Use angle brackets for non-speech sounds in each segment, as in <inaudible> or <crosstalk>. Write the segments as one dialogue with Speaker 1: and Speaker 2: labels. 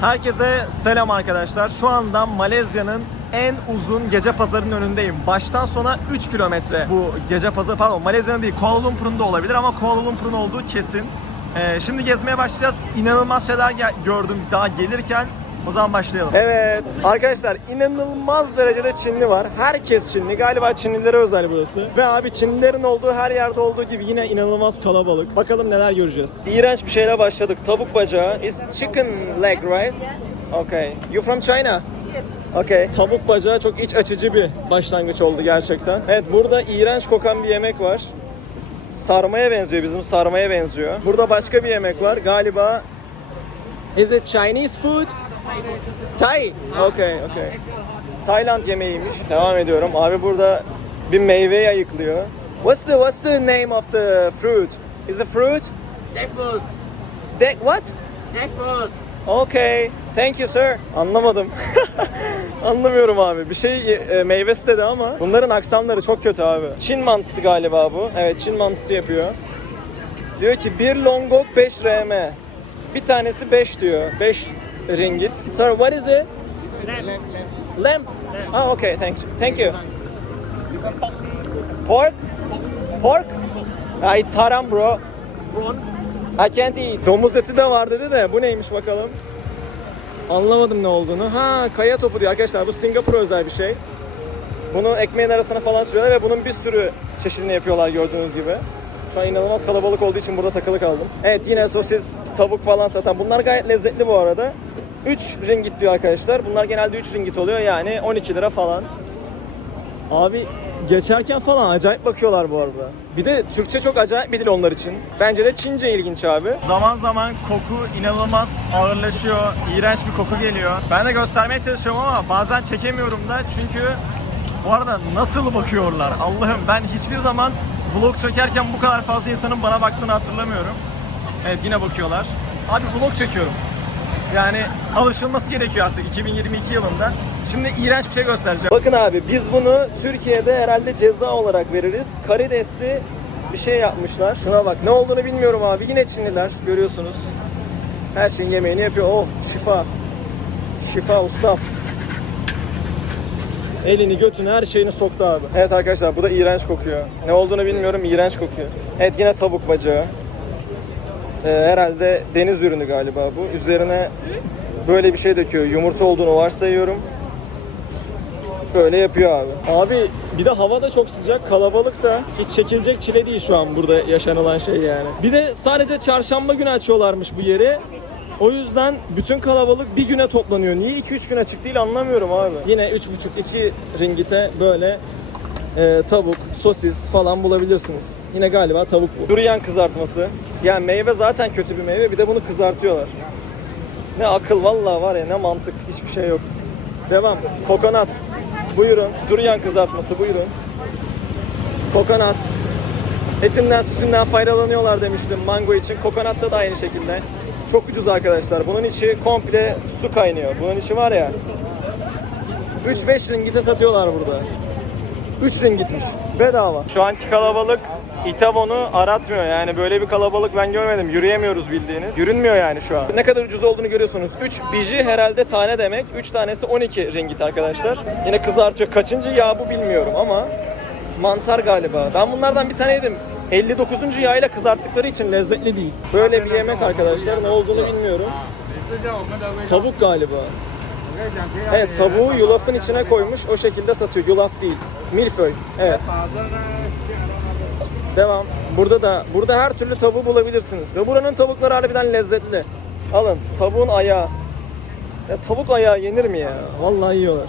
Speaker 1: Herkese selam arkadaşlar. Şu anda Malezya'nın en uzun gece pazarının önündeyim. Baştan sona 3 kilometre bu gece pazarı. Pardon Malezya'nın değil Kuala Lumpur'un da olabilir ama Kuala Lumpur'un olduğu kesin. Ee, şimdi gezmeye başlayacağız. İnanılmaz şeyler gördüm daha gelirken. O zaman başlayalım. Evet arkadaşlar inanılmaz derecede Çinli var. Herkes Çinli. Galiba Çinlilere özel burası. Ve abi Çinlilerin olduğu her yerde olduğu gibi yine inanılmaz kalabalık. Bakalım neler göreceğiz. İğrenç bir şeyle başladık. Tavuk bacağı. Is chicken leg right? Okay. You from China? Okay. Tavuk bacağı çok iç açıcı bir başlangıç oldu gerçekten. Evet burada iğrenç kokan bir yemek var. Sarmaya benziyor. Bizim sarmaya benziyor. Burada başka bir yemek var. Galiba Is it Chinese food? Thai. Okay, okay. Tayland yemeğiymiş. Devam ediyorum. Abi burada bir meyveyi ayıklıyor. What's the What's the name of the fruit? Is it fruit?
Speaker 2: Jackfruit.
Speaker 1: De what?
Speaker 2: Jackfruit.
Speaker 1: Okay. Thank you sir. Anlamadım. <laughs> Anlamıyorum abi. Bir şey e, meyvesi dedi ama bunların aksanları çok kötü abi. Çin mantısı galiba bu. Evet Çin mantısı yapıyor. Diyor ki bir longok 5 RM. Bir tanesi 5 diyor. 5 ringgit. Sir what is it? Lamb. Ah okay thanks. Thank you. Pork? Pork? Ah, it's haram bro. I can't eat. Domuz eti de var dedi de bu neymiş bakalım. Anlamadım ne olduğunu. Ha kaya topu diyor arkadaşlar bu Singapur özel bir şey. Bunu ekmeğin arasına falan sürüyorlar ve bunun bir sürü çeşidini yapıyorlar gördüğünüz gibi. Şu an inanılmaz kalabalık olduğu için burada takılı kaldım. Evet yine sosis, tavuk falan satan. Bunlar gayet lezzetli bu arada. 3 ringgit diyor arkadaşlar. Bunlar genelde 3 ringgit oluyor yani 12 lira falan. Abi geçerken falan acayip bakıyorlar bu arada. Bir de Türkçe çok acayip bir dil onlar için. Bence de Çince ilginç abi. Zaman zaman koku inanılmaz ağırlaşıyor. İğrenç bir koku geliyor. Ben de göstermeye çalışıyorum ama bazen çekemiyorum da çünkü bu arada nasıl bakıyorlar Allah'ım ben hiçbir zaman vlog çekerken bu kadar fazla insanın bana baktığını hatırlamıyorum. Evet yine bakıyorlar. Abi vlog çekiyorum. Yani alışılması gerekiyor artık 2022 yılında. Şimdi iğrenç bir şey göstereceğim. Bakın abi biz bunu Türkiye'de herhalde ceza olarak veririz. Karidesli bir şey yapmışlar. Şuna bak ne olduğunu bilmiyorum abi. Yine Çinliler görüyorsunuz. Her şeyin yemeğini yapıyor. Oh şifa. Şifa ustam. Elini götünü her şeyini soktu abi. Evet arkadaşlar bu da iğrenç kokuyor. Ne olduğunu bilmiyorum iğrenç kokuyor. Evet yine tavuk bacağı. Ee, herhalde deniz ürünü galiba bu. Üzerine böyle bir şey döküyor. Yumurta olduğunu varsayıyorum. Böyle yapıyor abi. Abi bir de hava da çok sıcak, kalabalık da hiç çekilecek çile değil şu an burada yaşanılan şey yani. Bir de sadece çarşamba günü açıyorlarmış bu yeri. O yüzden bütün kalabalık bir güne toplanıyor. Niye 2-3 gün açık değil anlamıyorum abi. Yine 3,5-2 ringite böyle e, tavuk, sosis falan bulabilirsiniz. Yine galiba tavuk bu. Durian kızartması. Yani meyve zaten kötü bir meyve bir de bunu kızartıyorlar. Ne akıl vallahi var ya ne mantık hiçbir şey yok. Devam. Kokonat. Buyurun. Durian kızartması buyurun. Kokonat. Etinden sütünden faydalanıyorlar demiştim mango için. Kokonatta da aynı şekilde. Çok ucuz arkadaşlar. Bunun içi komple su kaynıyor. Bunun içi var ya. 3-5 ringite satıyorlar burada. 3 ringitmiş. Bedava. Şu anki kalabalık İtavon'u aratmıyor yani böyle bir kalabalık ben görmedim. Yürüyemiyoruz bildiğiniz. Yürünmüyor yani şu an. Ne kadar ucuz olduğunu görüyorsunuz. 3 biji herhalde tane demek. 3 tanesi 12 ringit arkadaşlar. Yine kızartıyor. Kaçıncı yağ bu bilmiyorum ama mantar galiba. Ben bunlardan bir tane yedim. 59. yağıyla kızarttıkları için lezzetli değil. Böyle bir yemek arkadaşlar ne olduğunu bilmiyorum. Tavuk galiba. Evet tavuğu yulafın içine koymuş o şekilde satıyor. Yulaf değil. Milföy. Evet. Devam. Burada da burada her türlü tavuğu bulabilirsiniz. Ve buranın tavukları harbiden lezzetli. Alın tavuğun ayağı. Ya tavuk ayağı yenir mi ya? Vallahi yiyorlar.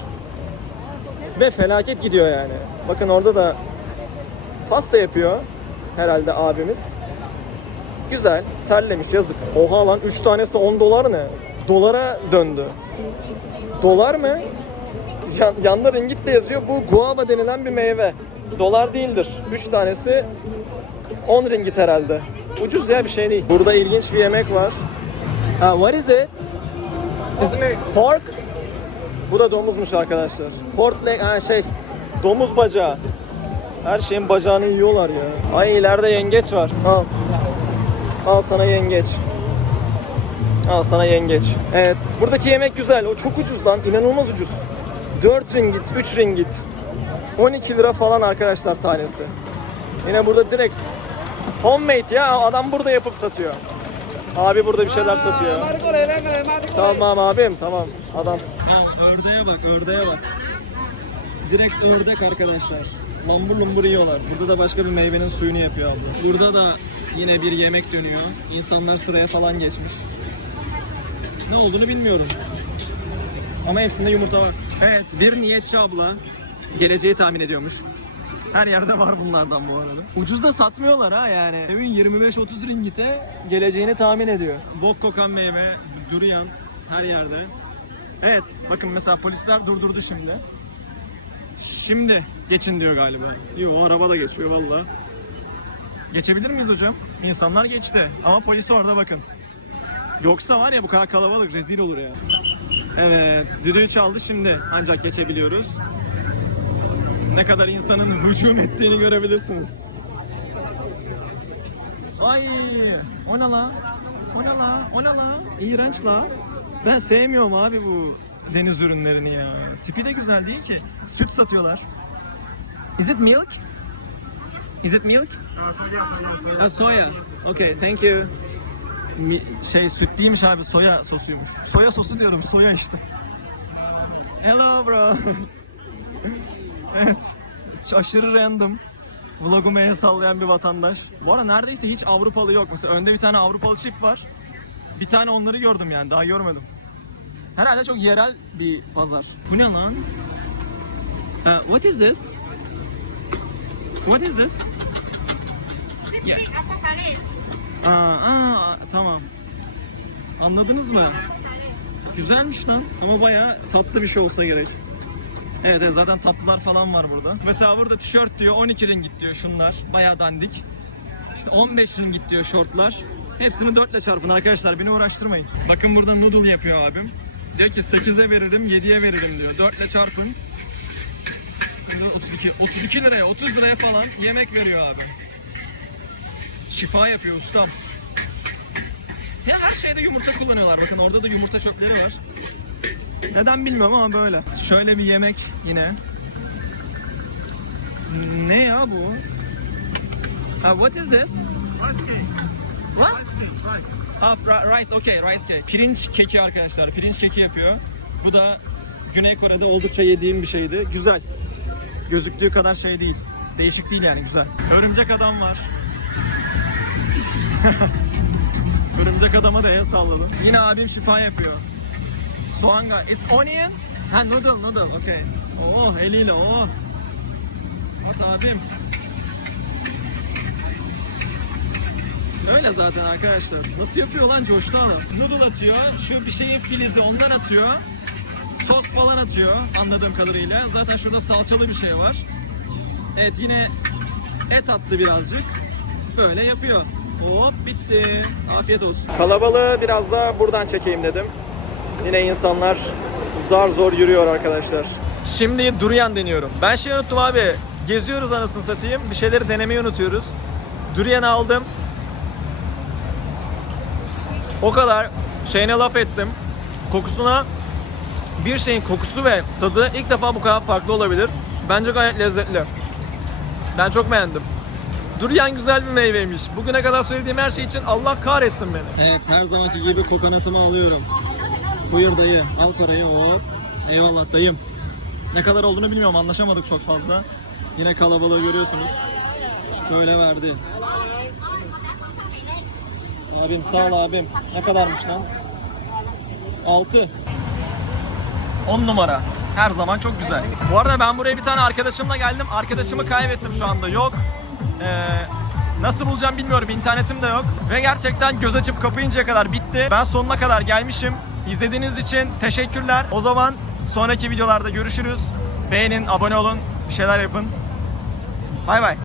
Speaker 1: Ve felaket gidiyor yani. Bakın orada da pasta yapıyor herhalde abimiz. Güzel, terlemiş yazık. Oha lan 3 tanesi 10 dolar ne? Dolara döndü. Dolar mı? Yan, yanda ringit de yazıyor. Bu guava denilen bir meyve. Dolar değildir. 3 tanesi 10 ringgit herhalde. Ucuz ya bir şey değil. Burada ilginç bir yemek var. Ha, what is it? Is it pork? Bu da domuzmuş arkadaşlar. Pork leg, ha şey, domuz bacağı. Her şeyin bacağını yiyorlar ya. Ay ileride yengeç var. Al. Al sana yengeç. Al sana yengeç. Evet. Buradaki yemek güzel. O çok ucuz lan. İnanılmaz ucuz. 4 ringgit, 3 ringgit. 12 lira falan arkadaşlar tanesi. Yine burada direkt homemade ya. Adam burada yapıp satıyor. Abi burada bir şeyler satıyor. Tamam abim tamam. Adamsın. ördeğe bak ördeğe bak. Direkt ördek arkadaşlar. Lambur lumbur yiyorlar. Burada da başka bir meyvenin suyunu yapıyor abla. Burada da yine bir yemek dönüyor. İnsanlar sıraya falan geçmiş. Ne olduğunu bilmiyorum. Ama hepsinde yumurta var. Evet bir niyetçi abla geleceği tahmin ediyormuş. Her yerde var bunlardan bu arada. Ucuz da satmıyorlar ha yani. Evin 25-30 ringite geleceğini tahmin ediyor. Bok kokan meyve, durian her yerde. Evet bakın mesela polisler durdurdu şimdi. Şimdi geçin diyor galiba. Yo araba da geçiyor valla. Geçebilir miyiz hocam? İnsanlar geçti ama polis orada bakın. Yoksa var ya bu kadar kalabalık rezil olur ya. Evet düdüğü çaldı şimdi ancak geçebiliyoruz. Ne kadar insanın hücum ettiğini görebilirsiniz. Ay o ne la? O ne la? O ne la? İğrenç la. Ben sevmiyorum abi bu deniz ürünlerini ya. Tipi de güzel değil ki. Süt satıyorlar. Is it milk? Is it milk? Ha soya. Okay, thank you. Mi- şey süt değilmiş abi, soya sosuymuş. Soya sosu diyorum, soya işte. Hello bro. <laughs> evet. Aşırı random. Vlogumu el sallayan bir vatandaş. Bu arada neredeyse hiç Avrupalı yok. Mesela önde bir tane Avrupalı çift var. Bir tane onları gördüm yani, daha görmedim. Herhalde çok yerel bir pazar. Bu ne lan? Uh, what is this? What is this? Yeah. Anladınız mı? Güzelmiş lan ama bayağı tatlı bir şey olsa gerek. Evet, evet zaten tatlılar falan var burada. Mesela burada tişört diyor 12 ringgit diyor şunlar. Bayağı dandik. İşte 15 ringgit diyor şortlar. Hepsini 4 ile çarpın arkadaşlar beni uğraştırmayın. Bakın burada noodle yapıyor abim. Diyor ki 8'e veririm 7'ye veririm diyor. 4 ile çarpın. 32, 32 liraya 30 liraya falan yemek veriyor abi. Şifa yapıyor ustam. Ya her şeyde yumurta kullanıyorlar. Bakın orada da yumurta çöpleri var. Neden bilmiyorum ama böyle. Şöyle bir yemek yine. Ne ya bu? Ha, what is this? What? Ha, ri- rice, okay, rice cake. Pirinç keki arkadaşlar. Pirinç keki yapıyor. Bu da Güney Kore'de oldukça yediğim bir şeydi. Güzel. Gözüktüğü kadar şey değil. Değişik değil yani güzel. Örümcek adam var. <laughs> Örümcek adama da el salladım. Yine abim şifa yapıyor. Soğanga. It's onion. Ha noodle noodle. Okay. Oh eliyle oh. At abim. Öyle zaten arkadaşlar. Nasıl yapıyor lan coştu adam. Noodle atıyor. Şu bir şeyin filizi ondan atıyor. Sos falan atıyor anladığım kadarıyla. Zaten şurada salçalı bir şey var. Evet yine et attı birazcık. Böyle yapıyor. Hop bitti. Afiyet olsun. Kalabalığı biraz da buradan çekeyim dedim. Yine insanlar zar zor yürüyor arkadaşlar. Şimdi durian deniyorum. Ben şey unuttum abi. Geziyoruz anasını satayım. Bir şeyleri denemeyi unutuyoruz. Durian aldım. O kadar şeyine laf ettim. Kokusuna bir şeyin kokusu ve tadı ilk defa bu kadar farklı olabilir. Bence gayet lezzetli. Ben çok beğendim. Durian güzel bir meyveymiş. Bugüne kadar söylediğim her şey için Allah kahretsin beni. Evet her zamanki gibi kokonatımı alıyorum. Buyur dayı al parayı hop. Eyvallah dayım. Ne kadar olduğunu bilmiyorum anlaşamadık çok fazla. Yine kalabalığı görüyorsunuz. Böyle verdi. Abim sağ ol abim. Ne kadarmış lan? 6. 10 numara. Her zaman çok güzel. Bu arada ben buraya bir tane arkadaşımla geldim. Arkadaşımı kaybettim şu anda. Yok. Ee, nasıl bulacağım bilmiyorum. İnternetim de yok. Ve gerçekten göz açıp kapayıncaya kadar bitti. Ben sonuna kadar gelmişim. İzlediğiniz için teşekkürler. O zaman sonraki videolarda görüşürüz. Beğenin, abone olun, bir şeyler yapın. Bay bay.